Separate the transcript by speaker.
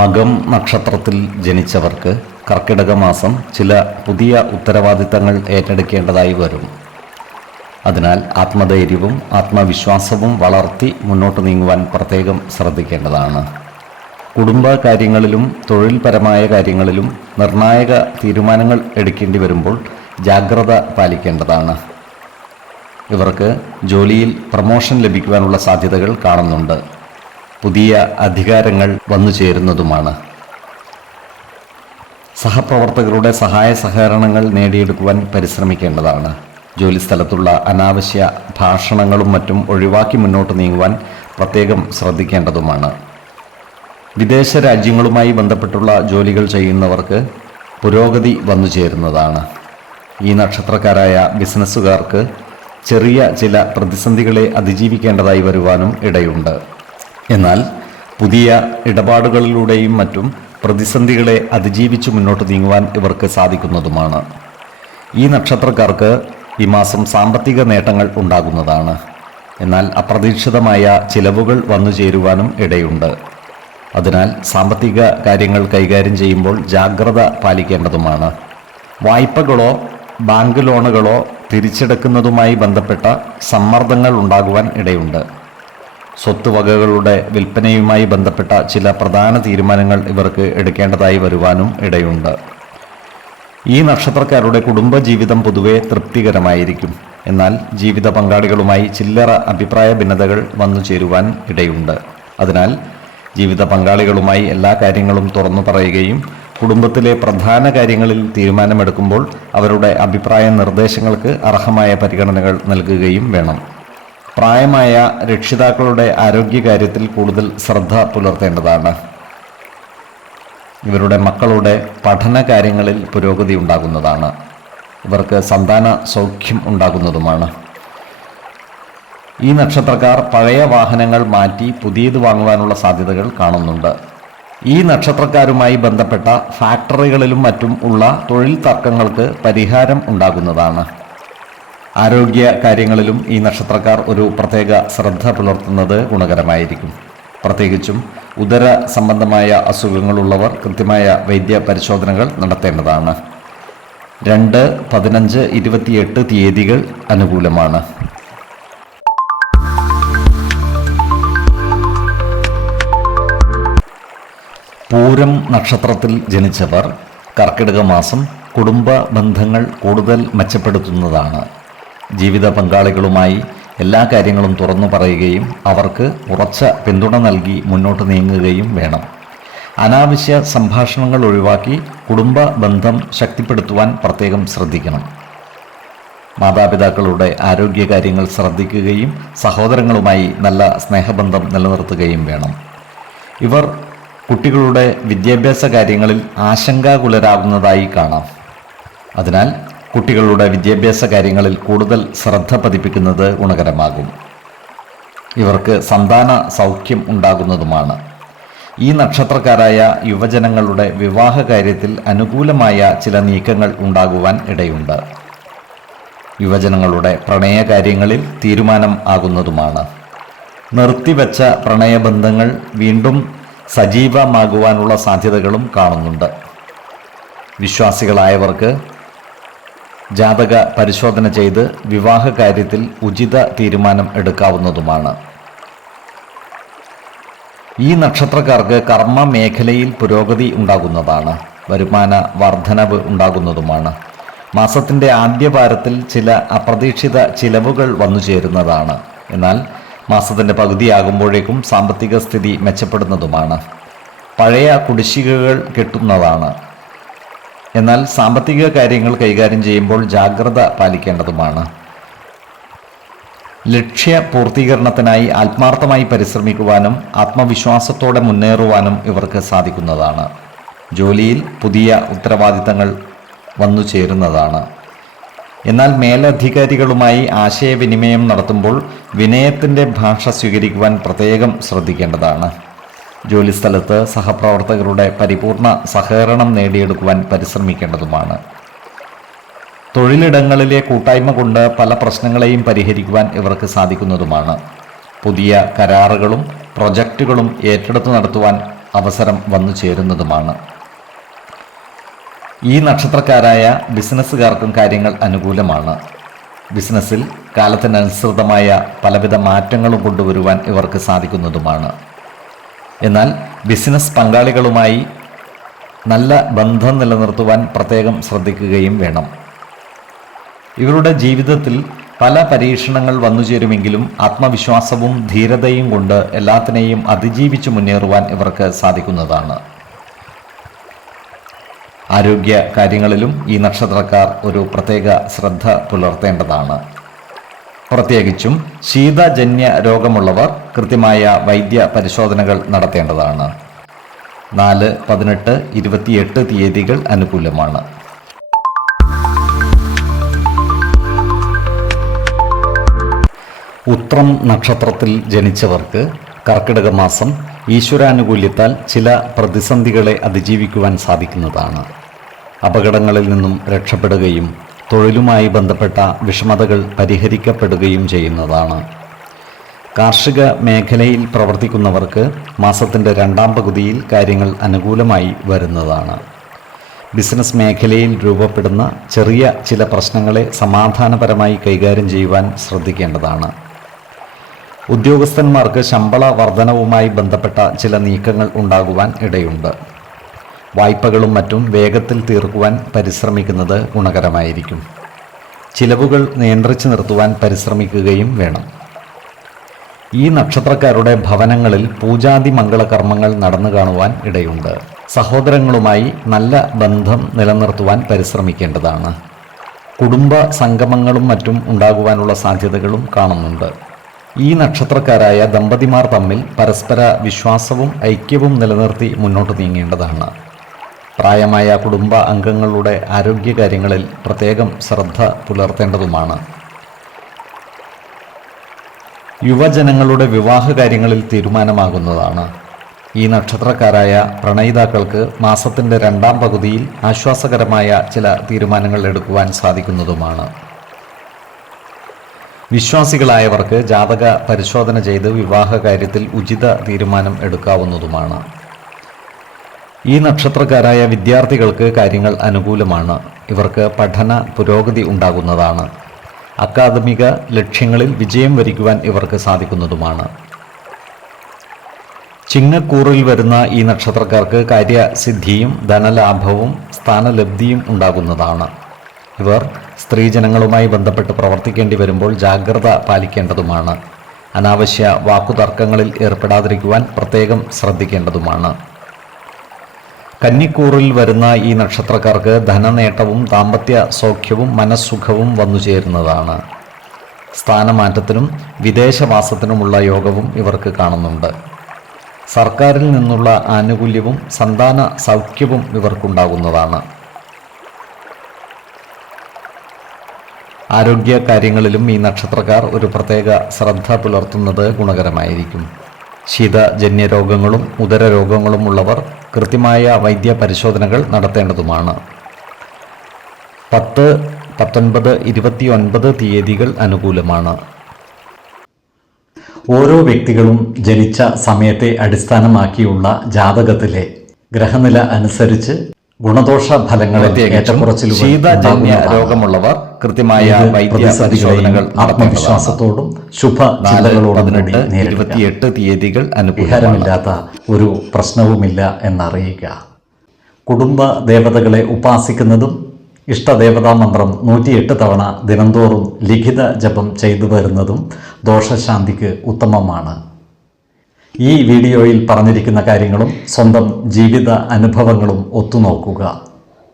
Speaker 1: മകം നക്ഷത്രത്തിൽ ജനിച്ചവർക്ക് കർക്കിടക മാസം ചില പുതിയ ഉത്തരവാദിത്തങ്ങൾ ഏറ്റെടുക്കേണ്ടതായി വരും. അതിനാൽ ആത്മധൈര്യവും ആത്മവിശ്വാസവും വളർത്തി മുന്നോട്ട് നീങ്ങുവാൻ പ്രത്യേകം ശ്രദ്ധിക്കേണ്ടതാണ്. കുടുംബ കാര്യങ്ങളിലും തൊഴിൽപരമായ കാര്യങ്ങളിലും നിർണായക തീരുമാനങ്ങൾ എടുക്കേണ്ടി വരുമ്പോൾ ജാഗ്രത പാലിക്കേണ്ടതാണ്. ഇവർക്ക് ജോലിയിൽ പ്രമോഷൻ ലഭിക്കുവാനുള്ള സാധ്യതകൾ കാണുന്നുണ്ട്. പുതിയ അധികാരങ്ങൾ വന്നു ചേരുന്നതുമാണ്. സഹപ്രവർത്തകരുടെ സഹായ സഹകരണങ്ങൾ നേടിയെടുക്കുവാൻ പരിശ്രമിക്കേണ്ടതാണ്. ജോലിസ്ഥലത്തുള്ള അനാവശ്യ ഭാഷണങ്ങളും മറ്റും ഒഴിവാക്കി മുന്നോട്ട് നീങ്ങുവാൻ പ്രത്യേകം ശ്രദ്ധിക്കേണ്ടതുമാണ്. വിദേശ രാജ്യങ്ങളുമായി ബന്ധപ്പെട്ടുള്ള ജോലികൾ ചെയ്യുന്നവർക്ക് പുരോഗതി വന്നു ചേരുന്നതാണ്. ഈ നക്ഷത്രക്കാരായ ബിസിനസ്സുകാർക്ക് ചെറിയ ചില പ്രതിസന്ധികളെ അതിജീവിക്കേണ്ടതായി വരുവാനും ഇടയുണ്ട്. എന്നാൽ പുതിയ ഇടപാടുകളിലൂടെയും മറ്റും പ്രതിസന്ധികളെ അതിജീവിച്ച് മുന്നോട്ട് നീങ്ങുവാൻ ഇവർക്ക് സാധിക്കുന്നതുമാണ്. ഈ നക്ഷത്രക്കാർക്ക് ഈ മാസം സാമ്പത്തിക നേട്ടങ്ങൾ ഉണ്ടാകുന്നതാണ്. എന്നാൽ അപ്രതീക്ഷിതമായ ചിലവുകൾ വന്നു ചേരുവാനും ഇടയുണ്ട്. അതിനാൽ സാമ്പത്തിക കാര്യങ്ങൾ കൈകാര്യം ചെയ്യുമ്പോൾ ജാഗ്രത പാലിക്കേണ്ടതുമാണ്. വായ്പകളോ ബാങ്ക് ലോണുകളോ തിരിച്ചെടുക്കുന്നതുമായി ബന്ധപ്പെട്ട സമ്മർദ്ദങ്ങൾ ഉണ്ടാകുവാൻ ഇടയുണ്ട്. സ്വത്തുവകകളുടെ വിൽപ്പനയുമായി ബന്ധപ്പെട്ട ചില പ്രധാന തീരുമാനങ്ങൾ ഇവർക്ക് എടുക്കേണ്ടതായി വരുവാനും ഇടയുണ്ട്. ഈ നക്ഷത്രക്കാരുടെ കുടുംബജീവിതം പൊതുവെ തൃപ്തികരമായിരിക്കും. എന്നാൽ ജീവിത പങ്കാളികളുമായി ചില്ലറ അഭിപ്രായ ഭിന്നതകൾ വന്നു ചേരുവാൻ ഇടയുണ്ട്. അതിനാൽ ജീവിത പങ്കാളികളുമായി എല്ലാ കാര്യങ്ങളും തുറന്നു പറയുകയും കുടുംബത്തിലെ പ്രധാന കാര്യങ്ങളിൽ തീരുമാനമെടുക്കുമ്പോൾ അവരുടെ അഭിപ്രായ നിർദ്ദേശങ്ങൾക്ക് അർഹമായ പരിഗണനകൾ നൽകുകയും വേണം. പ്രായമായ രക്ഷിതാക്കളുടെ ആരോഗ്യകാര്യത്തിൽ കൂടുതൽ ശ്രദ്ധ പുലർത്തേണ്ടതാണ്. ഇവരുടെ മക്കളുടെ പഠന കാര്യങ്ങളിൽ പുരോഗതി ഉണ്ടാകുന്നതാണ്. ഇവർക്ക് സന്താന സൗഖ്യം ഉണ്ടാകുന്നതുമാണ്. ഈ നക്ഷത്രക്കാർ പഴയ വാഹനങ്ങൾ മാറ്റി പുതിയത് വാങ്ങുവാനുള്ള സാധ്യതകൾ കാണുന്നുണ്ട്. ഈ നക്ഷത്രക്കാരുമായി ബന്ധപ്പെട്ട ഫാക്ടറികളിലും മറ്റും ഉള്ള തൊഴിൽ തർക്കങ്ങൾക്ക് പരിഹാരം ഉണ്ടാകുന്നതാണ്. ആരോഗ്യ കാര്യങ്ങളിലും ഈ നക്ഷത്രക്കാർ ഒരു പ്രത്യേക ശ്രദ്ധ പുലർത്തുന്നത് ഗുണകരമായിരിക്കും. പ്രത്യേകിച്ചും ഉദര സംബന്ധമായ അസുഖങ്ങളുള്ളവർ കൃത്യമായ വൈദ്യ പരിശോധനകൾ നടത്തേണ്ടതാണ്. രണ്ട് പതിനഞ്ച് ഇരുപത്തിയെട്ട് തീയതികൾ അനുകൂലമാണ്. പൂരം നക്ഷത്രത്തിൽ ജനിച്ചവർ കർക്കിടക മാസം കുടുംബ ബന്ധങ്ങൾ കൂടുതൽ മെച്ചപ്പെടുത്തുന്നതാണ്. ജീവിത പങ്കാളികളുമായി എല്ലാ കാര്യങ്ങളും തുറന്നു പറയുകയും അവർക്ക് ഉറച്ച പിന്തുണ നൽകി മുന്നോട്ട് നീങ്ങുകയും വേണം. അനാവശ്യ സംഭാഷണങ്ങൾ ഒഴിവാക്കി കുടുംബ ബന്ധം ശക്തിപ്പെടുത്തുവാൻ പ്രത്യേകം ശ്രദ്ധിക്കണം. മാതാപിതാക്കളുടെ ആരോഗ്യകാര്യങ്ങൾ ശ്രദ്ധിക്കുകയും സഹോദരങ്ങളുമായി നല്ല സ്നേഹബന്ധം നിലനിർത്തുകയും വേണം. ഇവർ കുട്ടികളുടെ വിദ്യാഭ്യാസ കാര്യങ്ങളിൽ ആശങ്കാകുലരാകുന്നതായി കാണാം. അതിനാൽ കുട്ടികളുടെ വിദ്യാഭ്യാസ കാര്യങ്ങളിൽ കൂടുതൽ ശ്രദ്ധ പതിപ്പിക്കുന്നത് ഗുണകരമാകും. ഇവർക്ക് സന്താന സൗഖ്യം ഉണ്ടാകുന്നതുമാണ്. ഈ നക്ഷത്രക്കാരായ യുവജനങ്ങളുടെ വിവാഹ കാര്യത്തിൽ അനുകൂലമായ ചില നീക്കങ്ങൾ ഉണ്ടാകുവാൻ ഇടയുണ്ട്. യുവജനങ്ങളുടെ പ്രണയകാര്യങ്ങളിൽ തീരുമാനം ആകുന്നതുമാണ്. നിർത്തിവെച്ച പ്രണയബന്ധങ്ങൾ വീണ്ടും സജീവമാകുവാനുള്ള സാധ്യതകളും കാണുന്നുണ്ട്. വിശ്വാസികളായവർക്ക് ജാതക പരിശോധന ചെയ്ത് വിവാഹ കാര്യത്തിൽ ഉചിത തീരുമാനം എടുക്കാവുന്നതുമാണ്. ഈ നക്ഷത്രക്കാർക്ക് കർമ്മ മേഖലയിൽ പുരോഗതി ഉണ്ടാകുന്നതാണ്. വരുമാന വർധനവ് ഉണ്ടാകുന്നതുമാണ്. മാസത്തിന്റെ ആദ്യ വാരത്തിൽ ചില അപ്രതീക്ഷിത ചിലവുകൾ വന്നു ചേരുന്നതാണ്. എന്നാൽ മാസത്തിന്റെ പകുതിയാകുമ്പോഴേക്കും സാമ്പത്തിക സ്ഥിതി മെച്ചപ്പെടുന്നതുമാണ്. പഴയ കുടിശ്ശികകൾ കിട്ടുന്നതാണ്. എന്നാൽ സാമ്പത്തിക കാര്യങ്ങൾ കൈകാര്യം ചെയ്യുമ്പോൾ ജാഗ്രത പാലിക്കേണ്ടതുമാണ്. ലക്ഷ്യ പൂർത്തീകരണത്തിനായി ആത്മാർത്ഥമായി പരിശ്രമിക്കുവാനും ആത്മവിശ്വാസത്തോടെ മുന്നേറുവാനും ഇവർക്ക് സാധിക്കുന്നതാണ്. ജോലിയിൽ പുതിയ ഉത്തരവാദിത്തങ്ങൾ വന്നു ചേരുന്നതാണ്. എന്നാൽ മേലധികാരികളുമായി ആശയവിനിമയം നടത്തുമ്പോൾ വിനയത്തിന്റെ ഭാഷ സ്വീകരിക്കുവാൻ പ്രത്യേകം ശ്രദ്ധിക്കേണ്ടതാണ്. ജോലിസ്ഥലത്ത് സഹപ്രവർത്തകരുടെ പരിപൂർണ സഹകരണം നേടിയെടുക്കുവാൻ പരിശ്രമിക്കേണ്ടതുമാണ്. തൊഴിലിടങ്ങളിലെ കൂട്ടായ്മ കൊണ്ട് പല പ്രശ്നങ്ങളെയും പരിഹരിക്കുവാൻ ഇവർക്ക് സാധിക്കുന്നതുമാണ്. പുതിയ കരാറുകളും പ്രൊജക്റ്റുകളും ഏറ്റെടുത്തു നടത്തുവാൻ അവസരം വന്നു ചേരുന്നതുമാണ്. ഈ നക്ഷത്രക്കാരായ ബിസിനസ്സുകാർക്കും കാര്യങ്ങൾ അനുകൂലമാണ്. ബിസിനസ്സിൽ കാലത്തിനനുസൃതമായ പലവിധ മാറ്റങ്ങളും കൊണ്ടുവരുവാൻ ഇവർക്ക് സാധിക്കുന്നതുമാണ്. എന്നാൽ ബിസിനസ് പങ്കാളികളുമായി നല്ല ബന്ധം നിലനിർത്തുവാൻ പ്രത്യേകം ശ്രദ്ധിക്കുകയും വേണം. ഇവരുടെ ജീവിതത്തിൽ പല പരീക്ഷണങ്ങൾ വന്നുചേരുമെങ്കിലും ആത്മവിശ്വാസവും ധീരതയും കൊണ്ട് എല്ലാത്തിനെയും അതിജീവിച്ച് മുന്നേറുവാൻ ഇവർക്ക് സാധിക്കുന്നതാണ്. ആരോഗ്യ കാര്യങ്ങളിലും ഈ നക്ഷത്രക്കാർ ഒരു പ്രത്യേക ശ്രദ്ധ പുലർത്തേണ്ടതാണ്. പ്രത്യേകിച്ചും ശീതജന്യ രോഗമുള്ളവർ കൃത്യമായ വൈദ്യ പരിശോധനകൾ നടത്തേണ്ടതാണ്. നാല് പതിനെട്ട് ഇരുപത്തിയെട്ട് തീയതികൾ അനുകൂലമാണ്. ഉത്രം നക്ഷത്രത്തിൽ ജനിച്ചവർക്ക് കർക്കിടക മാസം ഈശ്വരാനുകൂല്യത്താൽ ചില പ്രതിസന്ധികളെ അതിജീവിക്കുവാൻ സാധിക്കുന്നതാണ്. അപകടങ്ങളിൽ നിന്നും രക്ഷപ്പെടുകയും തൊഴിലുമായി ബന്ധപ്പെട്ട വിഷമതകൾ പരിഹരിക്കപ്പെടുകയും ചെയ്യുന്നതാണ്. കാർഷിക മേഖലയിൽ പ്രവർത്തിക്കുന്നവർക്ക് മാസത്തിന്റെ രണ്ടാം പകുതിയിൽ കാര്യങ്ങൾ അനുകൂലമായി വരുന്നതാണ്. ബിസിനസ് മേഖലയിൽ രൂപപ്പെടുന്ന ചെറിയ ചില പ്രശ്നങ്ങളെ സമാധാനപരമായി കൈകാര്യം ചെയ്യുവാൻ ശ്രദ്ധിക്കേണ്ടതാണ്. ഉദ്യോഗസ്ഥന്മാർക്ക് ശമ്പള വർധനവുമായി ബന്ധപ്പെട്ട ചില നീക്കങ്ങൾ ഉണ്ടാകുവാൻ ഇടയുണ്ട്. വായ്പകളും മറ്റും വേഗത്തിൽ തീർക്കുവാൻ പരിശ്രമിക്കുന്നത് ഗുണകരമായിരിക്കും. ചിലവുകൾ നിയന്ത്രിച്ചു നിർത്തുവാൻ പരിശ്രമിക്കുകയും വേണം. ഈ നക്ഷത്രക്കാരുടെ ഭവനങ്ങളിൽ പൂജാതി മംഗളകർമ്മങ്ങൾ നടന്നു കാണുവാൻ ഇടയുണ്ട്. സഹോദരങ്ങളുമായി നല്ല ബന്ധം നിലനിർത്തുവാൻ പരിശ്രമിക്കേണ്ടതാണ്. കുടുംബ സംഗമങ്ങളും മറ്റും ഉണ്ടാകുവാനുള്ള സാധ്യതകളും കാണുന്നുണ്ട്. ഈ നക്ഷത്രക്കാരായ ദമ്പതിമാർ തമ്മിൽ പരസ്പര വിശ്വാസവും ഐക്യവും നിലനിർത്തി മുന്നോട്ട് നീങ്ങേണ്ടതാണ്. പ്രായമായ കുടുംബ അംഗങ്ങളുടെ ആരോഗ്യകാര്യങ്ങളിൽ പ്രത്യേകം ശ്രദ്ധ പുലർത്തേണ്ടതുമാണ്. യുവജനങ്ങളുടെ വിവാഹ കാര്യങ്ങളിൽ തീരുമാനമാകുന്നതാണ്. ഈ നക്ഷത്രക്കാരായ പ്രണയിതാക്കൾക്ക് മാസത്തിന്റെ രണ്ടാം പകുതിയിൽ ആശ്വാസകരമായ ചില തീരുമാനങ്ങൾ എടുക്കുവാൻ സാധിക്കുന്നതുമാണ്. വിശ്വാസികളായവർക്ക് ജാതക പരിശോധന ചെയ്ത് വിവാഹ കാര്യത്തിൽ ഉചിത തീരുമാനം എടുക്കാവുന്നതുമാണ്. ഈ നക്ഷത്രക്കാരായ വിദ്യാർത്ഥികൾക്ക് കാര്യങ്ങൾ അനുകൂലമാണ്. ഇവർക്ക് പഠന പുരോഗതി ഉണ്ടാകുന്നതാണ്. അക്കാദമിക ലക്ഷ്യങ്ങളിൽ വിജയം വരിക്കുവാൻ ഇവർക്ക് സാധിക്കുന്നതുമാണ്. ചിങ്ങക്കൂറിൽ വരുന്ന ഈ നക്ഷത്രക്കാർക്ക് കാര്യസിദ്ധിയും ധനലാഭവും സ്ഥാനലബ്ധിയും ഉണ്ടാകുന്നതാണ്. ഇവർ സ്ത്രീജനങ്ങളുമായി ബന്ധപ്പെട്ട് പ്രവർത്തിക്കേണ്ടി വരുമ്പോൾ ജാഗ്രത പാലിക്കേണ്ടതുമാണ്. അനാവശ്യ വാക്കുതർക്കങ്ങളിൽ ഏർപ്പെടാതിരിക്കുവാൻ പ്രത്യേകം ശ്രദ്ധിക്കേണ്ടതുമാണ്. കന്നിക്കൂറിൽ വരുന്ന ഈ നക്ഷത്രക്കാർക്ക് ധനനേട്ടവും ദാമ്പത്യ സൗഖ്യവും മനസ്സുഖവും വന്നു ചേരുന്നതാണ്. സ്ഥാനമാറ്റത്തിനും വിദേശവാസത്തിനുമുള്ള യോഗവും ഇവർക്ക് കാണുന്നുണ്ട്. സർക്കാരിൽ നിന്നുള്ള ആനുകൂല്യവും സന്താന സൗഖ്യവും ഇവർക്കുണ്ടാകുന്നതാണ്. ആരോഗ്യ കാര്യങ്ങളിലും ഈ നക്ഷത്രക്കാർ ഒരു പ്രത്യേക ശ്രദ്ധ പുലർത്തുന്നത് ഗുണകരമായിരിക്കും. ശീതജന്യ രോഗങ്ങളും ഉദര രോഗങ്ങളും ഉള്ളവർ കൃത്യമായ വൈദ്യ പരിശോധനകൾ നടത്തേണ്ടതുമാണ് പത്ത് പത്തൊൻപത് ഇരുപത്തിയൊൻപത് തീയതികൾ അനുകൂലമാണ് ഓരോ വ്യക്തികളും ജനിച്ച സമയത്തെ അടിസ്ഥാനമാക്കിയുള്ള ജാതകത്തിലെ ഗ്രഹനില അനുസരിച്ച്
Speaker 2: ഗുണദോഷ ഫലങ്ങളെ
Speaker 1: ഏറ്റവും
Speaker 2: ഏറ്റക്കുറച്ചിലുകൾ
Speaker 1: ശീതജന്യ. രോഗമുള്ളവർ കൃത്യമായ വൈദ്യ പരിശോധനകൾ
Speaker 2: ആത്മവിശ്വാസത്തോടും ശുഭ ചിന്തകളോടും
Speaker 1: ഇരുപത്തിയെട്ട് തീയതികൾ
Speaker 2: അനുഭവമില്ലാത്ത ഒരു പ്രശ്നവുമില്ല എന്നറിയുക കുടുംബ ദേവതകളെ ഉപാസിക്കുന്നതും ഇഷ്ടദേവതാ മന്ത്രം നൂറ്റിയെട്ട് തവണ ദിനംതോറും ലിഖിത ജപം ചെയ്തു വരുന്നതും ദോഷശാന്തിക്ക് ഉത്തമമാണ്. ഈ വീഡിയോയിൽ പറഞ്ഞിരിക്കുന്ന കാര്യങ്ങളും സ്വന്തം ജീവിത അനുഭവങ്ങളും ഒത്തുനോക്കുക.